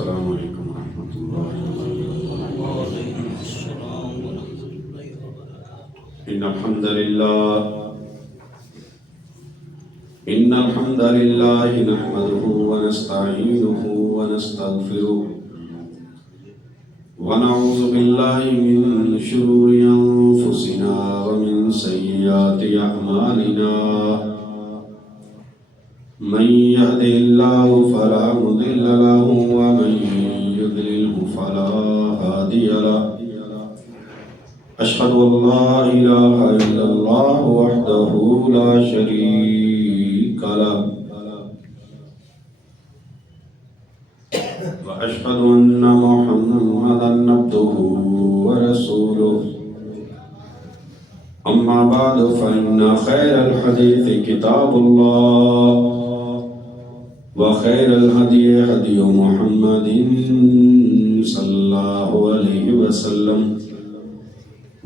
السلام علیکم ورحمۃ اللہ إن الحمد لله نحمده ونستعينه ونستغفره ونعوذ بالله من شرور أنفسنا ومن سيئات أعمالنا من يهده الله فلا مضل له ومن يضلله فلا هادي له أشهد أن لا إله إلا الله وحده لا شريك له وأشهد أن محمدا عبده ورسوله أما بعد فإن خير الحديث كتاب الله وخير الهدي هدي محمد صلى الله عليه وسلم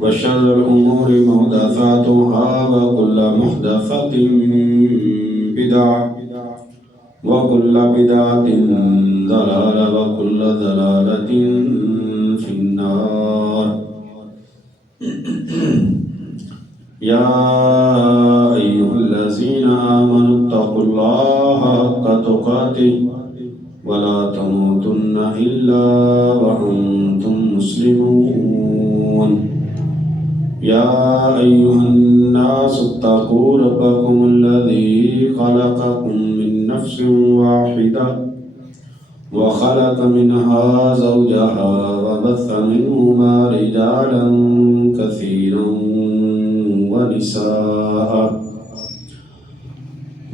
وشر الأمور محدثاتها وكل محدثة بدعة وكل بدعة ضلالة وكل ضلالة في النار يا أيها الذين آمنوا اتقوا الله حق تقاته ولا تموتن إلا وأنتم مسلمون يا أيها الناس اتقوا ربكم الذي خلقكم من نفس واحدة وخلق منها زوجها وبث منهما رجالا كثيرا ونساء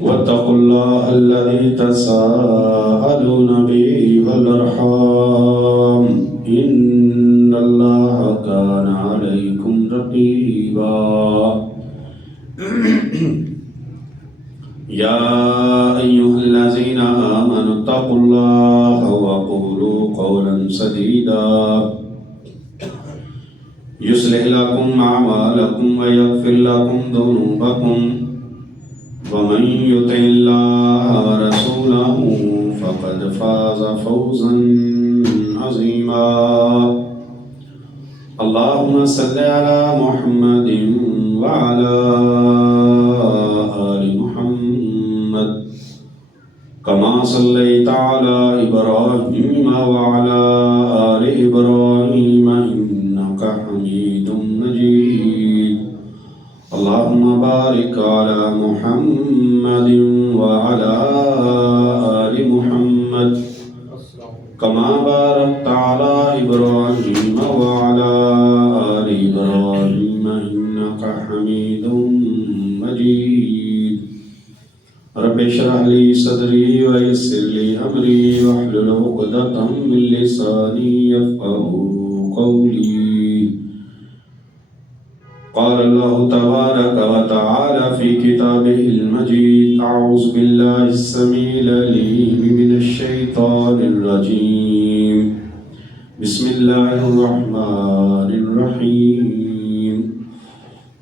واتقوا الله الذي تساءلون به والأرحام إن الله كان عليكم رقيبا يا أيها الذين آمنوا اتقوا الله وقولوا قولا سديدا يصلح لكم أعمالكم ويغفر لكم ذنوبكم ومن يطع الله ورسوله فقد فاز فوزا عظيما اللهم صل على محمد وعلى آل محمد كما صليت على إبراهيم وعلى آل إبراهيم إنك حميد مجيد اللهم بارك على محمد وعلى آل محمد كما باركت على إبراهيم وعلى آل إبراهيم إنك حميد مجيد رب اشرح لي صدري ويسر لي أمري واحلل عقدة من لساني يفقهوا قولي قال الله تبارك وتعالى في كتابه المجيد أعوذ بالله السميع العليم من الشيطان الرجيم بسم الله الرحمن الرحيم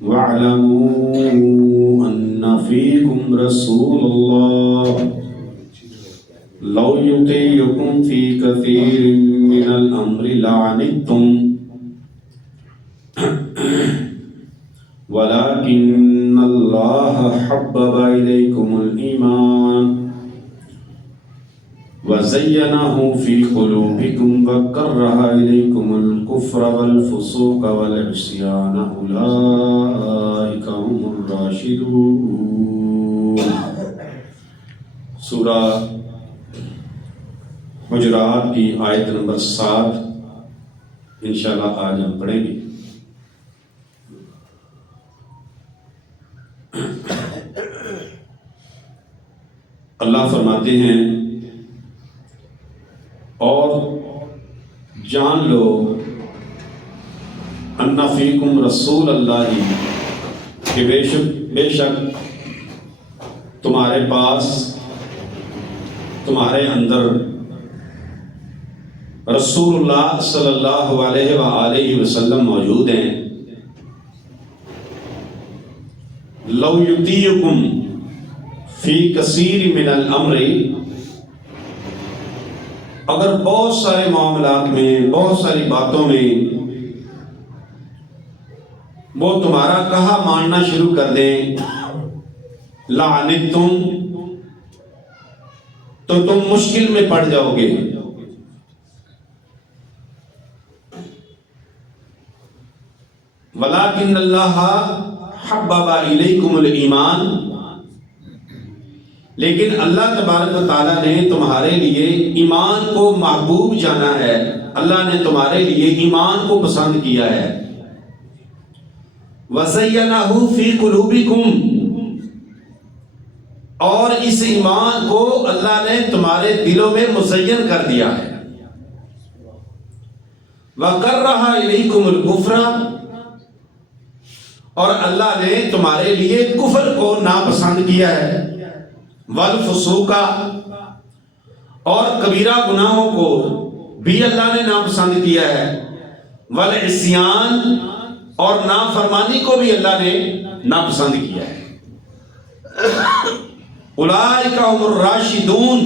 واعلموا أن فيكم رسول الله لو يطيعكم في كثير من الأمر لعنتم ولكن الله حبب إليكم الإيمان وزينه في قلوبكم وكره إليكم الكفر والفسوق والعصيان أولئك هم الراشدون سورہ حجرات کی آیت نمبر 7 انشاءاللہ آج ہم پڑھیں گے. اللہ فرماتے ہیں اور جان لو ان فیکم رسول اللہ کہ بے شک تمہارے پاس تمہارے اندر رسول اللہ صلی اللہ علیہ وآلہ وسلم موجود ہیں. لو یطیعکم فی کثیر من الامر اگر بہت سارے معاملات میں، بہت ساری باتوں میں وہ تمہارا کہا ماننا شروع کر دیں، لعنتم، تو تم مشکل میں پڑ جاؤ گے۔ وَلَٰكِنَّ اللَّهَ حَبَّبَ إِلَيْكُمُ الْإِيمَانَ، لیکن اللہ تبارک و تعالیٰ نے تمہارے لیے ایمان کو محبوب جانا ہے، اللہ نے تمہارے لیے ایمان کو پسند کیا ہے۔ وَزَيَّنَهُ فِي قُلُوبِكُمْ، اور اس ایمان کو اللہ نے تمہارے دلوں میں مزین کر دیا ہے۔ وَكَرَّهَ إِلَيْكُمُ الْكُفْرَ، اور اللہ نے تمہارے لیے کفر کو ناپسند کیا ہے، والفسوق، اور کبیرہ گناہوں کو بھی اللہ نے ناپسند کیا ہے، والعصیان، اور نافرمانی کو بھی اللہ نے ناپسند کیا ہے۔ اولئک ھم الراشدون،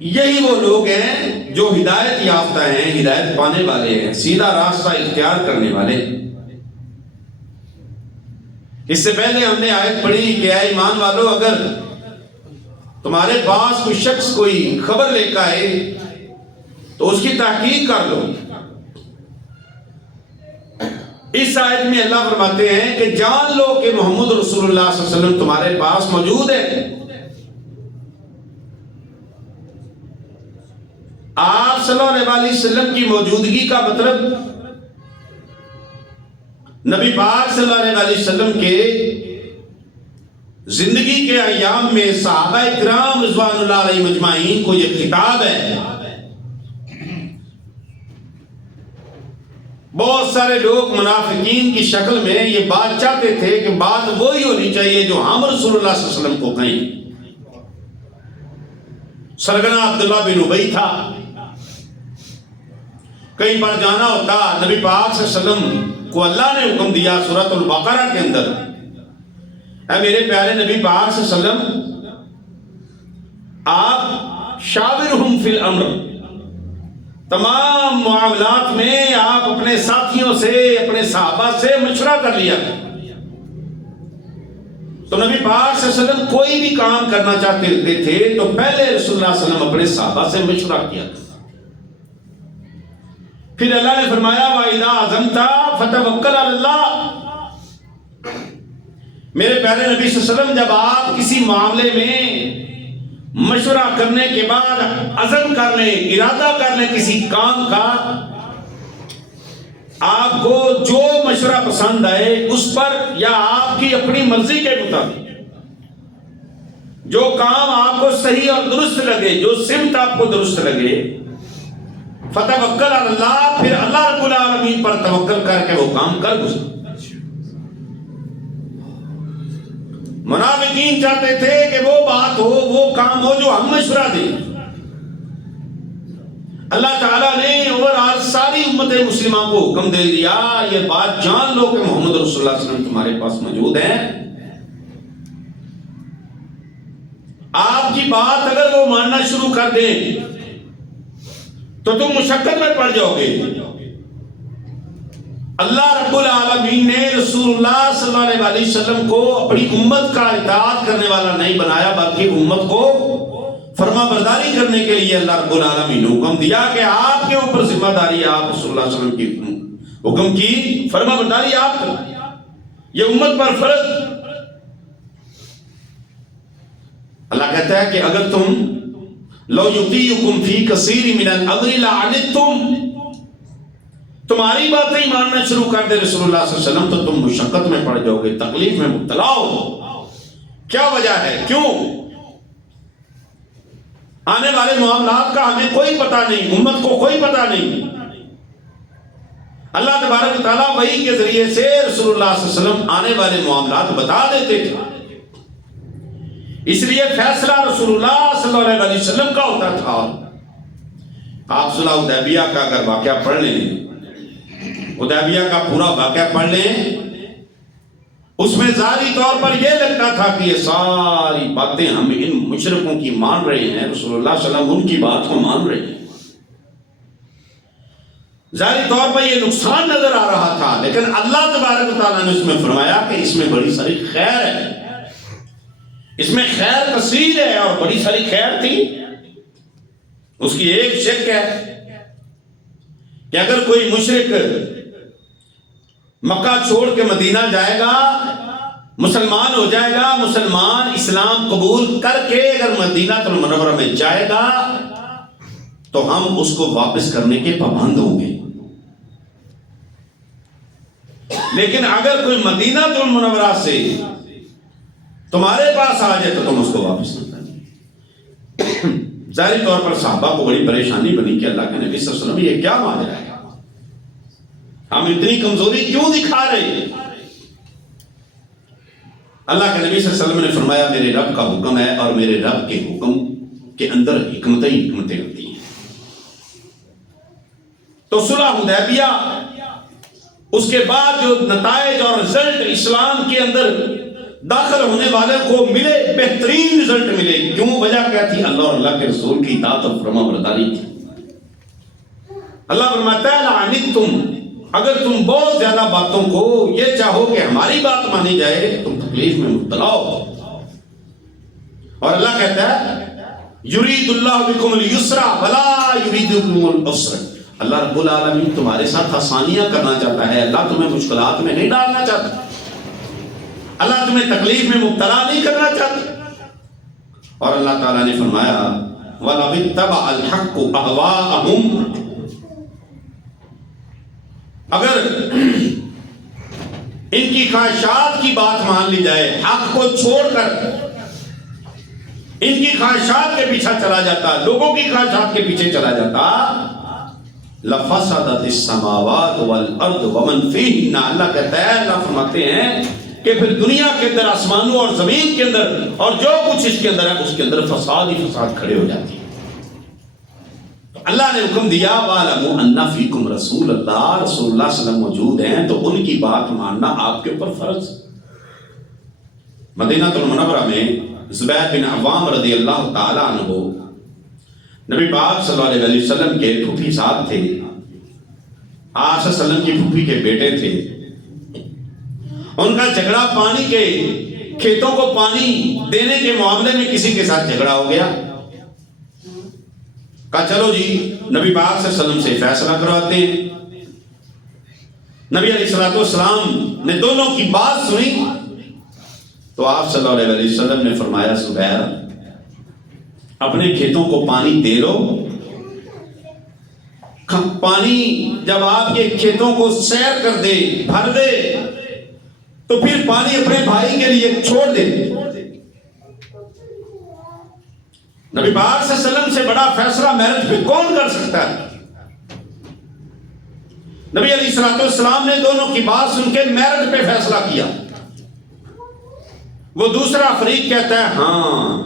یہی وہ لوگ ہیں جو ہدایت یافتہ ہیں، ہدایت پانے والے ہیں، سیدھا راستہ اختیار کرنے والے۔ اس سے پہلے ہم نے آیت پڑھی کہ اے ایمان والو، اگر تمہارے پاس کوئی شخص کوئی خبر لے کر آئے تو اس کی تحقیق کر لو۔ اس آیت میں اللہ فرماتے ہیں کہ جان لو کہ محمد رسول اللہ صلی اللہ علیہ وسلم تمہارے پاس موجود ہے۔ آپ صلی اللہ علیہ وسلم کی موجودگی کا مطلب نبی پاک صلی اللہ علیہ وسلم کے زندگی کے ایام میں صحابہ کرام رضوان اللہ علیہ مجمعین کو یہ خطاب ہے۔ بہت سارے لوگ منافقین کی شکل میں یہ بات چاہتے تھے کہ بات وہی ہونی چاہیے جو ہم رسول اللہ صلی اللہ علیہ وسلم کو کہیں۔ سرگنا عبداللہ بن ابی تھا، کہیں پر جانا ہوتا، نبی پاک صلی اللہ علیہ وسلم کو اللہ نے حکم دیا سورۃ البقرہ کے اندر، اے میرے پیارے نبی پاک صلی اللہ علیہ وسلم، آپ شاورہم فی الامر، تمام معاملات میں آپ اپنے ساتھیوں سے، اپنے صحابہ سے مشورہ کر لیا۔ تو نبی پاک صلی اللہ علیہ وسلم کوئی بھی کام کرنا چاہتے تھے تو پہلے رسول اللہ صلی اللہ علیہ وسلم اپنے صحابہ سے مشورہ کیا تھا۔ پھر اللہ نے فرمایا وَإِذَا عَزَمْتَ فَتَوَكَّلْ عَلَى اللَّهِ، میرے پیارے نبی صلی اللہ علیہ وسلم، جب آپ کسی معاملے میں مشورہ کرنے کے بعد عزم کر لیں، ارادہ کر لیں کسی کام کا، آپ کو جو مشورہ پسند آئے اس پر، یا آپ کی اپنی مرضی کے مطابق جو کام آپ کو صحیح اور درست لگے، جو سمت آپ کو درست لگے، فتوکل علی اللہ، پھر اللہ رب العالمین پر توکل کر کے وہ کام کر گزر۔ منافقین چاہتے تھے کہ وہ بات ہو، وہ کام ہو جو ہم مشورہ دیں۔ اللہ تعالیٰ نے اوورآل ساری امت مسلمہ کو حکم دے دیا، یہ بات جان لو کہ محمد رسول اللہ صلی اللہ علیہ وسلم تمہارے پاس موجود ہیں، آپ کی بات اگر وہ ماننا شروع کر دیں تو تم مشقت میں پڑ جاؤ گے۔ اللہ رب العالمین نے رسول اللہ صلی اللہ علیہ وسلم کو اپنی امت کا اطاعت کرنے والا نہیں بنایا، بلکہ امت کو فرما برداری کرنے کے لیے اللہ رب العالمین نے حکم دیا کہ آپ کے اوپر ذمہ داری ہے، آپ رسول اللہ صلی اللہ علیہ وسلم کی حکم کی فرما برداری آپ کریں، یہ امت پر فرض۔ اللہ کہتا ہے کہ اگر تم لو یطیعکم فی کثیر من الامر لعنتم، تمہاری باتیں ماننا شروع کر دے رسول اللہ صلی اللہ علیہ وسلم تو تم مشقت میں پڑ جاؤ گے، تکلیف میں مبتلا ہو۔ کیا وجہ ہے؟ کیوں؟ آنے والے معاملات کا ہمیں کوئی پتہ نہیں، امت کو کوئی پتہ نہیں۔ اللہ تبارک و تعالیٰ وحی کے ذریعے سے رسول اللہ صلی اللہ علیہ وسلم آنے والے معاملات بتا دیتے تھے، اس لیے فیصلہ رسول اللہ صلی اللہ علیہ وسلم کا ہوتا تھا۔ آپ صلح حدیبیہ کا اگر واقعہ پڑھ لیں، حدیبیہ کا پورا واقعہ پڑھ لیں، اس میں ظاہری طور پر یہ لگتا تھا کہ یہ ساری باتیں ہم ان مشرکوں کی مان رہے ہیں، رسول اللہ صلی اللہ علیہ وسلم ان کی بات کو مان رہے ہیں، ظاہری طور پر یہ نقصان نظر آ رہا تھا، لیکن اللہ تبارک و تعالیٰ نے اس میں فرمایا کہ اس میں بڑی ساری خیر ہے، اس میں خیر کثیر ہے، اور بڑی ساری خیر تھی۔ اس کی ایک شک ہے کہ اگر کوئی مشرک مکہ چھوڑ کے مدینہ جائے گا، مسلمان ہو جائے گا، مسلمان اسلام قبول کر کے اگر مدینہ المنورہ میں جائے گا تو ہم اس کو واپس کرنے کے پابند ہوں گے، لیکن اگر کوئی مدینہ المنورہ سے تمہارے پاس آ جائے تو تم اس کو واپس نہ کرنا۔ ظاہری طور پر صحابہ کو بڑی پریشانی بنی کہ اللہ کے نبی صلی اللہ علیہ وسلم یہ کیا ماجرا ہے، ہم اتنی کمزوری کیوں دکھا رہے ہیں؟ اللہ کے نبی صلی اللہ علیہ وسلم نے فرمایا میرے رب کا حکم ہے، اور میرے رب کے حکم کے اندر حکمتیں ہوتی ہیں۔ تو صلح حدیبیہ اس کے بعد جو نتائج اور رزلٹ اسلام کے اندر داخل ہونے والے کو ملے، بہترین رزلٹ ملے، کیوں؟ وجہ کیا تھی؟ اللہ اور اللہ کے رسول کی اطاعت اور فرما برداری تھی۔ اللہ فرماتا ہے لعنتم، اگر تم بہت زیادہ باتوں کو یہ چاہو کہ ہماری بات مانی جائے، تم تکلیف میں مبتلا ہو۔ اور اللہ کہتا ہے یرید اللہ بکم اليسر ولا یرید بکم العسر، اللہ رب العالمین تمہارے ساتھ آسانیاں کرنا چاہتا ہے، اللہ تمہیں مشکلات میں نہیں ڈالنا چاہتا، اللہ تمہیں تکلیف میں مبتلا نہیں کرنا چاہتا۔ اور اللہ تعالیٰ نے فرمایا وَلَوِ اتَّبَعَ الْحَقُّ أَهْوَاءَهُمْ، اگر ان کی خواہشات کی بات مان لی جائے، حق کو چھوڑ کر ان کی خواہشات کے پیچھے چلا جاتا، لوگوں کی خواہشات کے پیچھے چلا جاتا، لَفَسَدَتِ السَّمَاوَاتُ وَالْأَرْضُ وَمَنْ فِيهِنَّ، اللہ کہتا ہے، اللہ فرماتے ہیں کہ پھر دنیا کے اندر، آسمانوں اور زمین کے اندر اور جو کچھ اس کے اندر ہے، اس کے اندر فساد ہی فساد کھڑے ہو جاتی ہے۔ اللہ نے حکم دیا وَاعْلَمُوا أَنَّ فِيكُمْ رَسُولَ اللَّهِ، رسول اللہ صلی اللہ علیہ وسلم موجود ہیں تو ان کی بات ماننا آپ کے اوپر فرض۔ مدینہ المنورہ میں زبیر بن عوام رضی اللہ تعالی عنہ نبی پاک صلی اللہ علیہ وسلم کے پھوپھی صاحب تھے، آپ صلی اللہ علیہ وسلم کی پھوپھی کے بیٹے تھے۔ ان کا جھگڑا پانی کے، کھیتوں کو پانی دینے کے معاملے میں کسی کے ساتھ جھگڑا ہو گیا، کہا چلو جی نبی پاک صلی اللہ علیہ وسلم سے فیصلہ کرواتے ہیں۔ نبی علیہ السلام نے دونوں کی بات سنی تو آپ صلی اللہ علیہ وسلم نے فرمایا زبیر اپنے کھیتوں کو پانی دے لو، پانی جب آپ کے کھیتوں کو سیر کر دے، بھر دے، تو پھر پانی اپنے بھائی کے لیے چھوڑ دے۔ نبی پاک صلی اللہ علیہ وسلم سے بڑا فیصلہ میرج پہ کون کر سکتا ہے؟ نبی علیہ السلام نے دونوں کی بات سن کے میرج پہ فیصلہ کیا۔ وہ دوسرا فریق کہتا ہے ہاں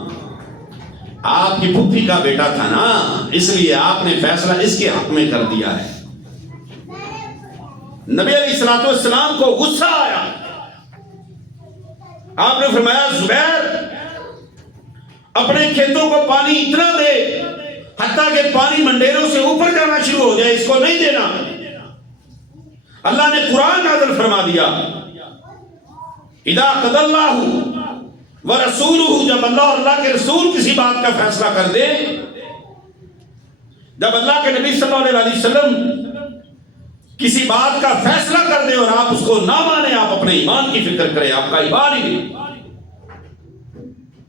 آپ کی پھوپھی کا بیٹا تھا نا، اس لیے آپ نے فیصلہ اس کے حق میں کر دیا ہے۔ نبی علیہ السلام کو غصہ آیا، آپ نے فرمایا زبیر اپنے کھیتوں کو پانی اتنا دے حتیٰ کہ پانی منڈیروں سے اوپر جانا شروع ہو جائے، اس کو نہیں دینا۔ اللہ نے قرآن نازل فرما دیا اذا قضى اللہ ورسولہ، جب اللہ اور اللہ کے رسول کسی بات کا فیصلہ کر دے، جب اللہ کے نبی صلی اللہ علیہ وسلم کسی بات کا فیصلہ کر دے اور آپ اس کو نہ مانیں، آپ اپنے ایمان کی فکر کریں، آپ کا ایمان ہی نہیں۔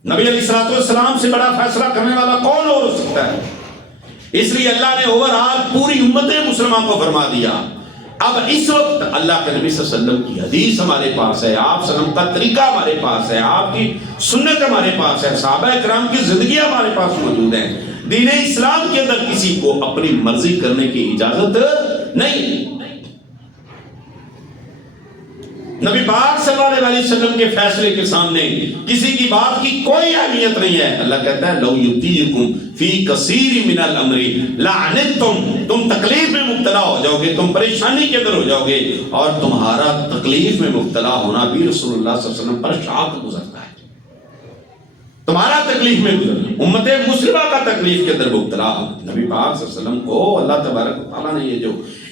نبی علیہ السلام سے بڑا فیصلہ کرنے والا کون اور ہو سکتا ہے؟ اس لیے اللہ نے اوورآل پوری امت مسلمہ کو فرما دیا۔ اب اس وقت اللہ کے نبی صلی اللہ علیہ وسلم کی حدیث ہمارے پاس ہے، آپ صلی اللہ علیہ وسلم کا طریقہ ہمارے پاس ہے، آپ کی سنت ہمارے پاس ہے، صحابہ کرام کی زندگی ہمارے پاس موجود ہیں۔ دین اسلام کے اندر کسی کو اپنی مرضی کرنے کی اجازت نہیں۔ نبی پاک صلی اللہ علیہ وسلم کے فیصلے کے سامنے کسی کی بات کی کوئی اہمیت نہیں ہے. اللہ کہتا ہے لو یطیعکم فی کثیر من الامر لعنتم، تم تکلیف میں مبتلا ہو جاؤ گے، تم پریشانی کے اندر ہو جاؤ گے، اور تمہارا تکلیف میں مبتلا ہونا بھی رسول اللہ صلی اللہ علیہ وسلم پر شاق گزرتا ہے. تمہارا تکلیف میں گزرنا، امت مسلمہ کا تکلیف کے اندر مبتلا. نبی پاک صلی اللہ علیہ وسلم کو اللہ تبارک و تعالیٰ نے یہ جو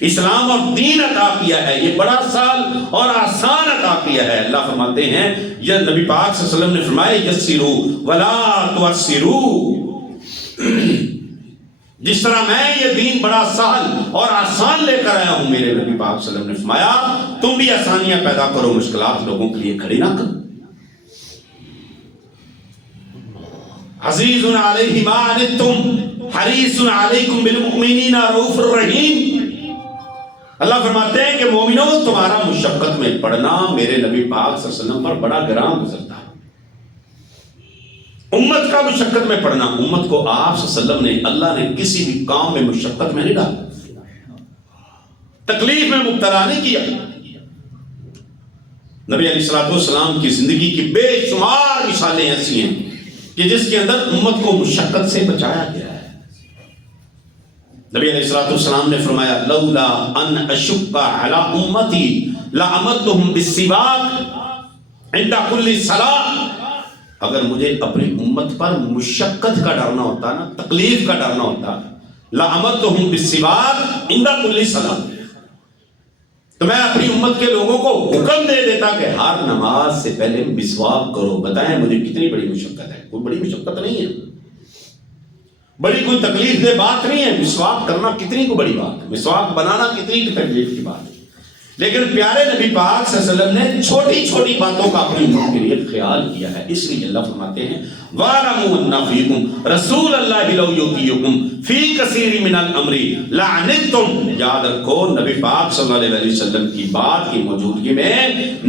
اسلام اور دین عطا کیا ہے، یہ بڑا سال اور آسان عطا کیا ہے. اللہ فرماتے ہیں، یہ نبی پاک صلی اللہ علیہ وسلم نے فرمایا یسروا ولا تعسروا، جس طرح میں یہ دین بڑا سہل اور آسان لے کر آیا ہوں، میرے نبی پاک صلی اللہ علیہ وسلم نے فرمایا تم بھی آسانیاں پیدا کرو، مشکلات لوگوں کے لیے کھڑی نہ کرو. عزیز علیہ ما عنتم حریص علیکم بالمؤمنین رؤوف الرحیم. اللہ فرماتے ہیں کہ مومنوں تمہارا مشقت میں پڑنا میرے نبی پاک صلی اللہ علیہ وسلم پر بڑا گراں گزرتا ہے. امت کا مشقت میں پڑنا، امت کو آپ صلی اللہ علیہ وسلم نے، اللہ نے کسی بھی کام میں مشقت میں نہیں ڈالا، تکلیف میں مبتلا نہیں کیا. نبی علیہ الصلوۃ والسلام کی زندگی کی بے شمار مثالیں ایسی ہیں کہ جس کے اندر امت کو مشقت سے بچایا گیا ہے. نبی علیہ الصلوۃ والسلام نے فرمایا لولا ان اشق علی امتی لامرتهم بالسواک عند كل صلاۃ، اگر مجھے اپنی امت پر مشقت کا ڈرنا ہوتا نا، تکلیف کا ڈرنا ہوتا، لامرتهم بالسواک عند كل صلاۃ، تو میں اپنی امت کے لوگوں کو حکم دے دیتا کہ ہر نماز سے پہلے مسواک کرو. بتائیں مجھے کتنی بڑی مشقت ہے؟ کوئی بڑی مشقت نہیں ہے، بڑی کوئی تکلیف دہ بات نہیں ہے. مسواک کرنا کتنی کو بڑی بات ہے، مسواک بنانا کتنی کی تکلیف کی بات ہے. لیکن پیارے نبی پاک صلی اللہ علیہ وسلم نے چھوٹی چھوٹی باتوں کا اپنی امت کے لیے خیال کیا ہے. اس لیے اللہ فرماتے ہیں وَاعْلَمُوا أَنَّ فِيكُمْ رَسُولَ اللَّهِ لَوْ يُطِيعُكُمْ فِي كَثِيرٍ مِنَ الْأَمْرِ لَعَنِتُّمْ. یاد رکھو نبی پاک صلی اللہ علیہ وسلم کی بات کی موجودگی میں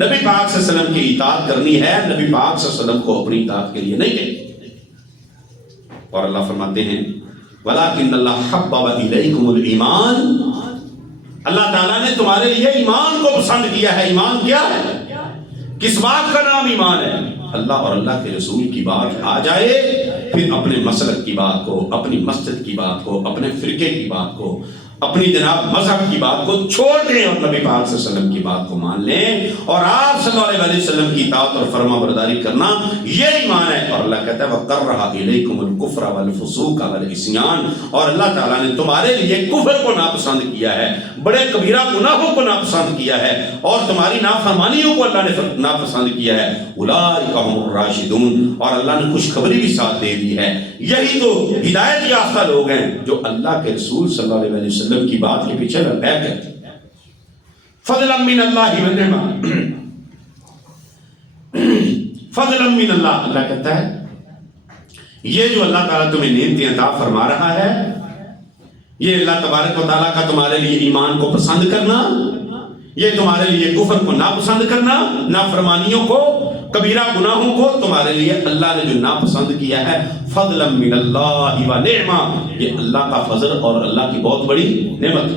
نبی پاک صلی اللہ علیہ وسلم کی اطاعت کرنی ہے، نبی پاک صلی اللہ علیہ وسلم کو اپنی اطاعت کے لیے نہیں کہتے. اور اللہ فرماتے ہیں وَلَكِنَّ اللَّهَ حَبَّبَ إِلَيْكُمُ الْإِيمَانَ، اللہ تعالیٰ نے تمہارے لیے ایمان کو پسند کیا ہے. ایمان کیا ہے؟ کس بات کا نام ایمان ہے؟ اللہ اور اللہ کے رسول کی بات آ جائے، پھر اپنے مسلک کی بات کو، اپنی مسجد کی بات کو، اپنے فرقے کی بات کو، اپنی جناب مذہب کی بات کو چھوڑ دیں اور نبی پاک صلی اللہ علیہ وسلم کی بات کو مان لیں، اور آپ صلی اللہ علیہ وسلم کی اطاعت اور فرما برداری کرنا یہ ایمان ہے. اور اللہ کہتا ہے وَقَرَّهَ إِلَيْكُمُ الْكُفْرَ وَالْفُسُوقَ وَالْعِصْيَانَ، اور اللہ تعالیٰ نے تمہارے لیے کفر کو ناپسند کیا ہے، بڑے کبیرہ گناہوں کو ناپسند کیا ہے، اور تمہاری نافرمانیوں کو اللہ نے ناپسند کیا ہے. أُولَٰئِكَ هُمُ الرَّاشِدُونَ، اور اللہ نے خوشخبری بھی ساتھ دے دی ہے. یہی تو ہدایت یافتہ لوگ ہیں جو اللہ کے رسول صلی اللہ علیہ وسلم کی بات کے پیچھے لبیک کہتے ہیں. فضلا من اللہ ونعمہ، فضلا من اللہ، اللہ کہتا ہے یہ جو اللہ تعالیٰ تمہیں نعمتیں عطا فرما رہا ہے، یہ اللہ تبارک و تعالیٰ کا تمہارے لیے ایمان کو پسند کرنا، یہ تمہارے لیے کفر کو ناپسند کرنا، نافرمانیوں کو، کبیرہ گناہوں کو تمہارے لیے اللہ نے جو ناپسند کیا ہے، فضلا من اللہ و نعمہ، یہ اللہ کا فضل اور اللہ کی بہت بڑی نعمت.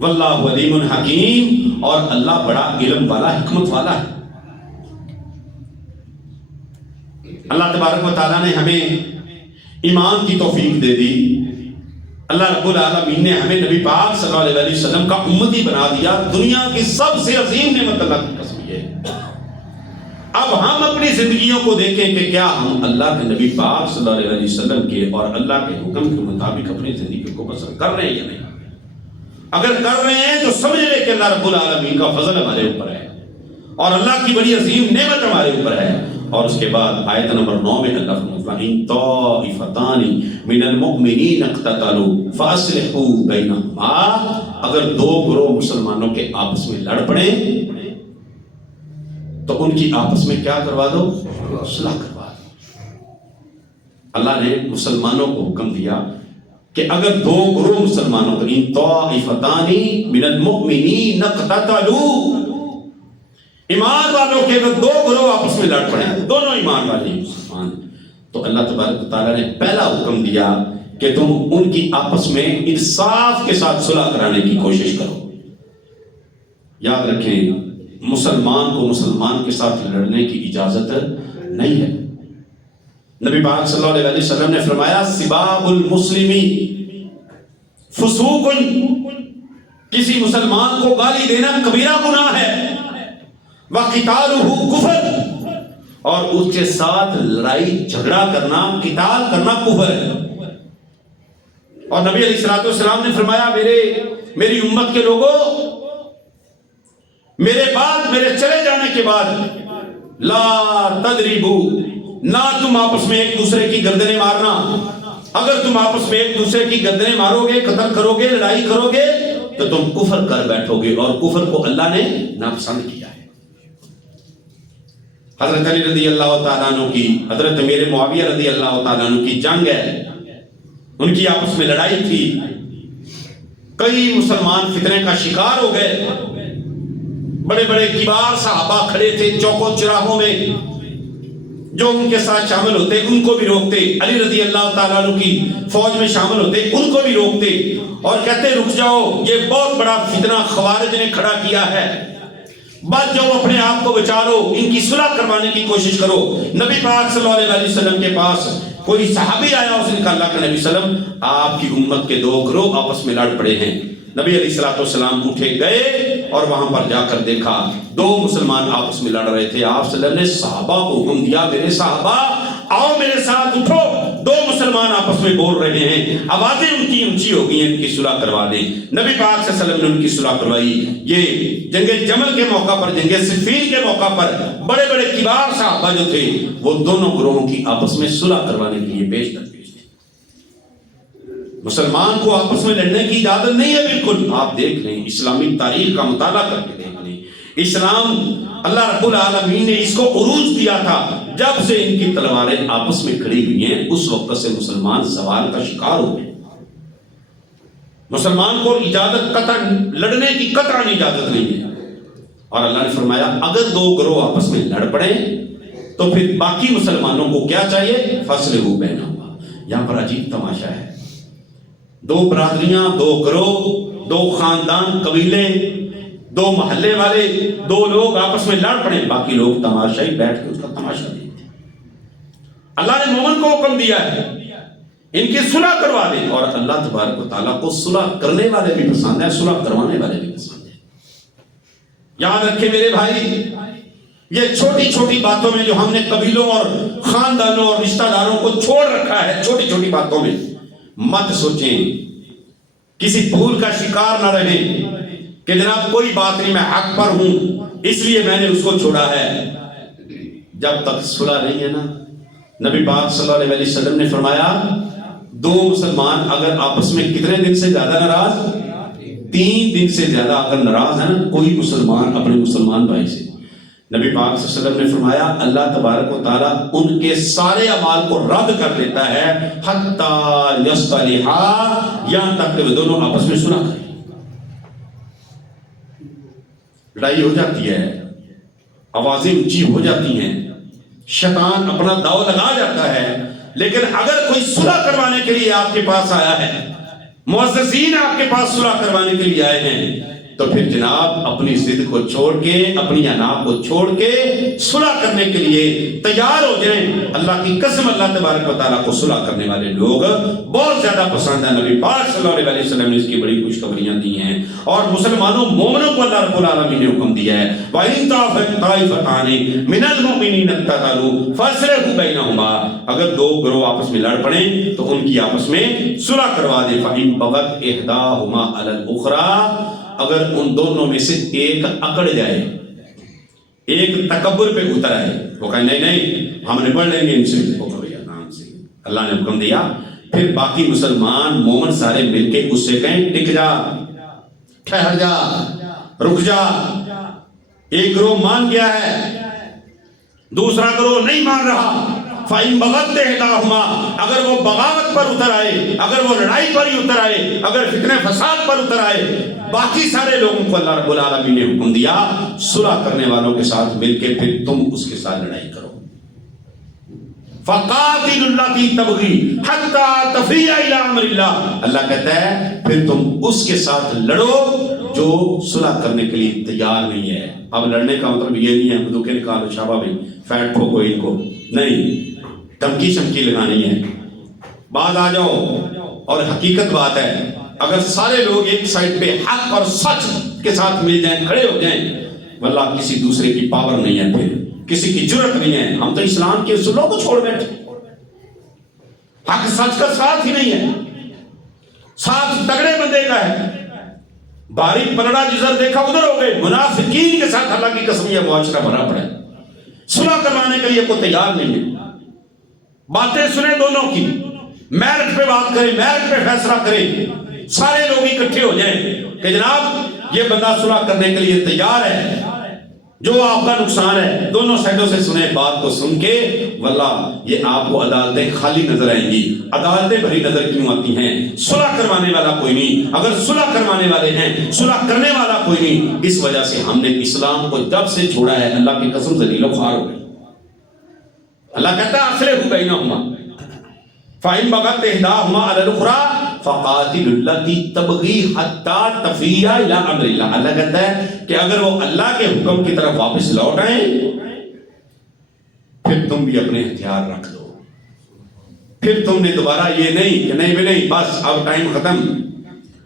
واللہ علیم حکیم، اور اللہ بڑا علم والا، حکمت والا ہے. اللہ تبارک و تعالیٰ نے ہمیں ایمان کی توفیق دے دی. اللہ رب العالمین نے ہمیں نبی پاک صلی اللہ علیہ وسلم کا امتی بنا دیا. دنیا کی سب سے عظیم نعمت اللہ کی قسم ہے. اب ہم اپنی زندگیوں کو دیکھیں کہ کیا ہم اللہ کے نبی پاک صلی اللہ علیہ وسلم کے اور اللہ کے حکم کے مطابق اپنی زندگی کو بسر کر رہے ہیں یا نہیں. اگر کر رہے ہیں تو سمجھ لیں کہ اللہ رب العالمین کا فضل ہمارے اوپر ہے اور اللہ کی بڑی عظیم نعمت ہمارے اوپر ہے. اور اس کے بعد آیت نمبر 9 میں اللہ فرماتا ہے ان طائفتان من المؤمنین اقتتلوا فاصلحوا بینہما، اگر دو گروہ مسلمانوں کے آپس میں لڑ پڑے تو ان کی آپس میں کیا کروا دو؟ صلح کروا دو. اللہ نے مسلمانوں کو حکم دیا کہ اگر دو گروہ مسلمانوں کو، ان طائفتان من المؤمنین اقتتلوا، ایمان والوں کے اگر دو گروہ آپس میں لڑ پڑے، دونوں ایمان والے مسلمان، تو اللہ تبارک و تعالیٰ نے پہلا حکم دیا کہ تم ان کی آپس میں انصاف کے ساتھ صلح کرانے کی کوشش کرو. یاد رکھیں مسلمان کو مسلمان کے ساتھ لڑنے کی اجازت نہیں ہے. نبی پاک صلی اللہ علیہ وسلم نے فرمایا سباب المسلمی فسوق، کسی مسلمان کو گالی دینا کبیرہ گناہ ہے، وقتالہ کفر، اور اس کے ساتھ لڑائی جھگڑا کرنا قتال کرنا کفر ہے. اور نبی علیہ الصلوۃ والسلام نے فرمایا میری امت کے لوگوں، میرے بعد میرے چلے جانے کے بعد لا تضربو، نہ تم آپس میں ایک دوسرے کی گردنیں مارنا. اگر تم آپس میں ایک دوسرے کی گردنیں مارو گے، قتل کرو گے، لڑائی کرو گے تو تم کفر کر بیٹھو گے، اور کفر کو اللہ نے ناپسند کیا ہے. حضرت علی رضی اللہ تعالیٰ عنہ کی، حضرت امیر معاویہ رضی اللہ تعالیٰ عنہ کی جنگ ہے، ان کی آپس میں لڑائی تھی، کئی مسلمان فتنے کا شکار ہو گئے. بڑے بڑے کبار صحابہ کھڑے تھے چوکوں چراغوں میں، جو ان کے ساتھ شامل ہوتے ان کو بھی روکتے. علی رضی اللہ تعالیٰ عنہ کی فوج میں شامل ہوتے ان کو بھی روکتے اور کہتے رک جاؤ، یہ بہت بڑا فتنہ خوارج نے کھڑا کیا ہے، بچ جاؤ، اپنے آپ کو بچا لو، ان کی صلح کروانے کی کوشش کرو. نبی پاک صلی اللہ علیہ وسلم کے پاس کوئی صحابی آیا، اس نے کہا اللہ کے نبی وسلم آپ کی امت کے دو گروہ آپس میں لڑ پڑے ہیں. نبی علیہ الصلوۃ والسلام اٹھے گئے اور وہاں پر جا کر دیکھا دو مسلمان آپس میں لڑ رہے تھے. آپ صلی اللہ علیہ وسلم نے صحابہ کو حکم دیا میرے صحابہ آؤ میرے ساتھ اٹھو، دو مسلمان آپس میں بول رہے ہیں، آوازیں ان کی اونچی ہو گئی ہیں، ان کی صلح کروا دیں. نبی پاک صلی اللہ علیہ وسلم نے ان کی صلح کروائی. یہ جنگ جمل کے موقع پر، جنگ صفین کے موقع پر بڑے بڑے کبار صحابہ جو تھے وہ دونوں گروہوں کی آپس میں صلح کروانے کے لیے پیش تھے. مسلمان کو آپس میں لڑنے کی اجازت نہیں ہے بالکل. آپ دیکھ لیں، اسلامی تاریخ کا مطالعہ کر کے دیکھ لیں، اسلام اللہ رب العالمین نے اس کو عروج دیا تھا جب سے ان کی تلواریں آپس میں کھڑی ہوئی ہیں، اس وقت سے مسلمان زوال کا شکار ہو گئے. مسلمان کو اجازت قطع لڑنے کی قطعاً اجازت نہیں ہے. اور اللہ نے فرمایا اگر دو گروہ آپس میں لڑ پڑے تو پھر باقی مسلمانوں کو کیا چاہیے؟ فاصلہ بینہما. یہاں پر عجیب تماشا ہے، دو برادریاں، دو گروہ، دو خاندان، قبیلے، دو محلے والے، دو لوگ آپس میں لڑ پڑے، باقی لوگ تماشائی بیٹھ کے اس کا تماشا دیکھتے. اللہ نے مومن کو حکم دیا ہے ان کی صلح کروا دیں، اور اللہ تبارک و تعالیٰ کو صلح کرنے والے بھی پسند ہے، صلح کروانے والے بھی پسند ہے. یاد رکھیں میرے بھائی، یہ چھوٹی چھوٹی باتوں میں جو ہم نے قبیلوں اور خاندانوں اور رشتہ داروں کو چھوڑ رکھا ہے، چھوٹی چھوٹی باتوں میں مت سوچیں، کسی بھول کا شکار نہ رہیں کہ جناب کوئی بات نہیں، میں حق پر ہوں اس لیے میں نے اس کو چھوڑا ہے. جب تک صلح نہیں ہے نا، نبی پاک صلی اللہ علیہ وسلم نے فرمایا دو مسلمان اگر آپس میں کتنے دن سے زیادہ ناراض، 3 دن سے زیادہ اگر ناراض ہے نا کوئی مسلمان اپنے مسلمان بھائی سے، نبی پاک صلی اللہ علیہ وسلم نے فرمایا اللہ تبارک و تعالیٰ ان کے سارے اعمال کو رد کر دیتا ہے حتی یصطلحا، یہاں تک کہ وہ دونوں آپس میں صلح کریں. لڑائی ہو جاتی ہے، آوازیں اونچی ہو جاتی ہیں، شیطان اپنا داؤ لگا جاتا ہے، لیکن اگر کوئی صلح کروانے کے لیے آپ کے پاس آیا ہے، معززین آپ کے پاس صلح کروانے کے لیے آئے ہیں، تو پھر جناب اپنی ضد کو چھوڑ کے، اپنی عناء کو چھوڑ کے صلح کرنے کے لیے تیار ہو جائیں. اللہ کی قسم اللہ تبارک و تعالیٰ کو صلح کرنے والے لوگ بہت زیادہ پسند ہیں. نبی پاک صلی اللہ علیہ وسلم نے اس کی بڑی خوشخبریاں دی ہیں، اور مسلمانوں مومنوں کو اللہ رب العالمین نے حکم دیا ہے وَإِن طَائِفَتَانِ مِنَ الْمُؤْمِنِينَ اقْتَتَلُوا فَأَصْلِحُوا بَيْنَهُمَا، اگر دو گروہ آپس میں لڑ پڑیں تو ان کی آپس میں صلح کروا دیں. فَإِن بَغَتْ إِحْدَاهُمَا عَلَى الْأُخْرَى، اگر ان دونوں میں سے ایک اکڑ جائے، ایک تکبر پہ اتر آئے، وہ کہے نہیں نہیں ہم نپٹ لیں گے ان سے، اللہ نے حکم دیا پھر باقی مسلمان مومن سارے مل کے اس سے کہیں ٹک جا، ٹھہر جا، رک جا. ایک گروہ مان گیا ہے، دوسرا گروہ نہیں مان رہا. فَإِن بَغَتْ إِحْدَاهُمَا، اگر وہ بغاوت پر اتر آئے، اگر وہ لڑائی پر ہی اتر آئے، اگر فتنہ فساد پر اتر آئے، باقی سارے لوگوں کو اللہ رب العالمین نے حکم دیا صلح کرنے والوں کے ساتھ مل کے پھر تم اس کے ساتھ لڑائی کرو. فَقَاتِلُوا الَّتِي تَبْغِي حَتَّى تَفِيَّ إِلَىٰ أَمْرِ اللَّهِ، اللہ کہتا ہے پھر تم اس کے ساتھ لڑو جو صلح کرنے کے لیے تیار نہیں ہے. اب لڑنے کا مطلب یہ نہیں ہے بندوقیں نکالو شابہ بھائی فیٹ ٹھوکو ان کو، نہیں، دھمکی شمکی لگانی ہے. بعد آ جاؤ. اور حقیقت بات ہے اگر سارے لوگ ایک سائڈ پہ حق اور سچ کے ساتھ مل جائیں، کھڑے ہو جائیں، واللہ کسی دوسرے کی پاور نہیں ہے، پھر کسی کی جرت نہیں ہے. ہم تو اسلام کے اصولوں کو چھوڑ بیٹھے، حق سچ کا ساتھ ہی نہیں ہے، ساتھ تگڑے بندے کا ہے. باریک پلڑا جزر دیکھا ادھر ہو گئے. منافقین کے ساتھ اللہ کی قسم یہ معاشرہ بھرا پڑا ہے. صلح کروانے کے لیے کوئی تیار نہیں ہے. باتیں سنیں دونوں کی، میرٹ پہ بات کریں، میرٹ پہ فیصلہ کریں، سارے لوگ اکٹھے ہو جائیں کہ جناب یہ بندہ صلح کرنے کے لیے تیار ہے، جو آپ کا نقصان ہے دونوں سائڈوں سے سنیں. بات کو سن کے واللہ یہ آپ کو عدالتیں خالی نظر آئیں گی. عدالتیں بھری نظر کیوں آتی ہیں؟ صلح کروانے والا کوئی نہیں. اگر صلح کروانے والے ہیں، صلح کرنے والا کوئی نہیں. اس وجہ سے ہم نے اسلام کو جب سے چھوڑا ہے اللہ کی قسم ذلیل و خوار ہو گئے. اللہ کہتا ہے اصلحوا بینہما فإن بغت إحداهما على الأخرى فقاتلوا التي تبغي حتى تفیء إلى أمر الله. اللہ کہتا ہے کہ اگر وہ اللہ کے حکم کی طرف واپس لوٹ آئیں پھر تم بھی اپنے ہتھیار رکھ دو. پھر تم نے دوبارہ یہ نہیں کہ نہیں بھی نہیں بس اب ٹائم ختم،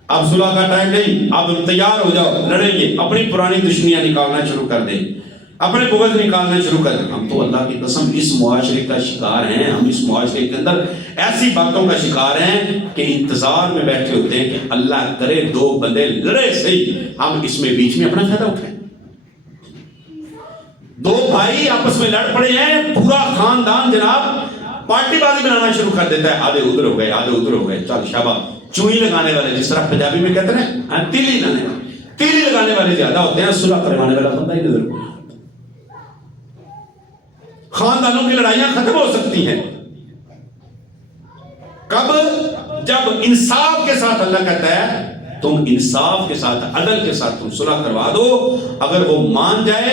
اب صلح کا ٹائم نہیں، اب تیار ہو جاؤ لڑیں گے. اپنی پرانی دشمنیاں نکالنا شروع کر دیں، اپنے بغض نکالنا شروع کر دیں. ہم تو اللہ کی قسم اس معاشرے کا شکار ہیں. ہم اس معاشرے کے اندر ایسی باتوں کا شکار ہیں کہ انتظار میں بیٹھے ہوتے ہیں کہ اللہ کرے دو بندے لڑے صحیح، ہم اس میں بیچ میں اپنا فائدہ اٹھائیں. دو بھائی آپس میں لڑ پڑے ہیں، پورا خاندان جناب پارٹی بازی بنانا شروع کر دیتا ہے. آدھے ادھر ہو گئے، آدھے ادھر ہو گئے، چل شابہ. چوئی لگانے والے، جس طرح پنجابی میں کہتے ہیں تیلی لگانے والے زیادہ ہوتے ہیں، صلح کروانے والا بندہ ہی نظر کو. خاندانوں کی لڑائیاں ختم ہو سکتی ہیں کب؟ جب انصاف کے ساتھ. اللہ کہتا ہے تم انصاف کے ساتھ، عدل کے ساتھ تم صلح کروا دو. اگر وہ مان جائے،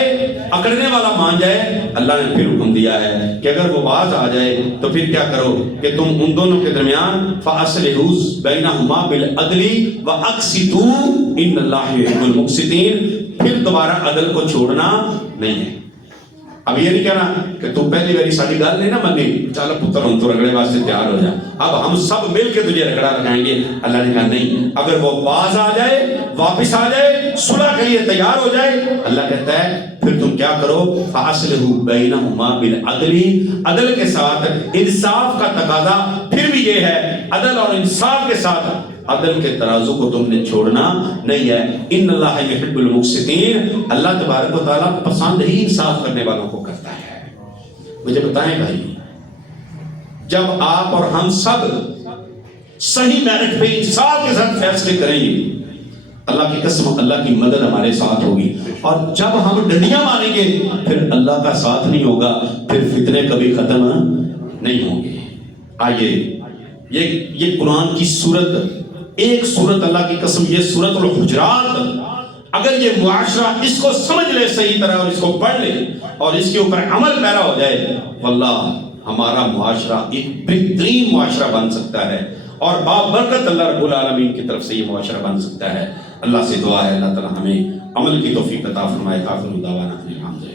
اکڑنے والا مان جائے، اللہ نے پھر حکم دیا ہے کہ اگر وہ باز آ جائے تو پھر کیا کرو کہ تم ان دونوں کے درمیان فَأَصْلِحُوا بَيْنَهُمَا بِالْعَدْلِ وَأَقْسِطُوا إِنَّ اللَّهَ يُحِبُّ الْمُقْسِطِينَ. پھر دوبارہ عدل کو چھوڑنا نہیں ہے. اب یہ نہیں کہنا کہ تو پہلی باری ساری گل نہیں نہ منی، چل پتر ہم تو رگڑے واسطے تیار ہو جا، اب ہم سب مل کے تجھے رگڑا لگائیں گے. اللہ نے کہا نہیں، اگر وہ باز آ جائے، واپس آ جائے، صلح کے لیے تیار ہو جائے، اللہ کہتا ہے پھر تم کیا کرو فَأَصْلِحُوا بَيْنَهُمَا بِالْعَدْلِ. عدل کے ساتھ، انصاف کا تقاضا پھر بھی یہ ہے، عدل اور انصاف کے ساتھ عدل کے ترازو کو تم نے چھوڑنا نہیں ہے. ان اللہ یحب المقسطین. اللہ تبارک و تعالیٰ پسند ہی انصاف کرنے والوں کو کرتا ہے. مجھے بتائیں بھائی، جب آپ اور ہم سب صحیح میرٹ پہ انصاف کے ساتھ فیصلے کریں گے، اللہ کی قسم اللہ کی مدد ہمارے ساتھ ہوگی. اور جب ہم ڈنڈیاں ماریں گے پھر اللہ کا ساتھ نہیں ہوگا، پھر فتنے کبھی ختم نہیں ہوں گے. آئیے یہ قرآن کی سورت، ایک سورت اللہ کی قسم، یہ سورت الحجرات، اگر یہ معاشرہ اس کو سمجھ لے صحیح طرح اور اس کو پڑھ لے اور اس کے اوپر عمل پیرا ہو جائے، واللہ ہمارا معاشرہ ایک بہترین معاشرہ بن سکتا ہے اور بابرکت اللہ رب العالمین کی طرف سے یہ معاشرہ بن سکتا ہے. اللہ سے دعا ہے اللہ تعالی ہمیں عمل کی توفیق عطا فرمائے. آخر دعوانا الحمدللہ.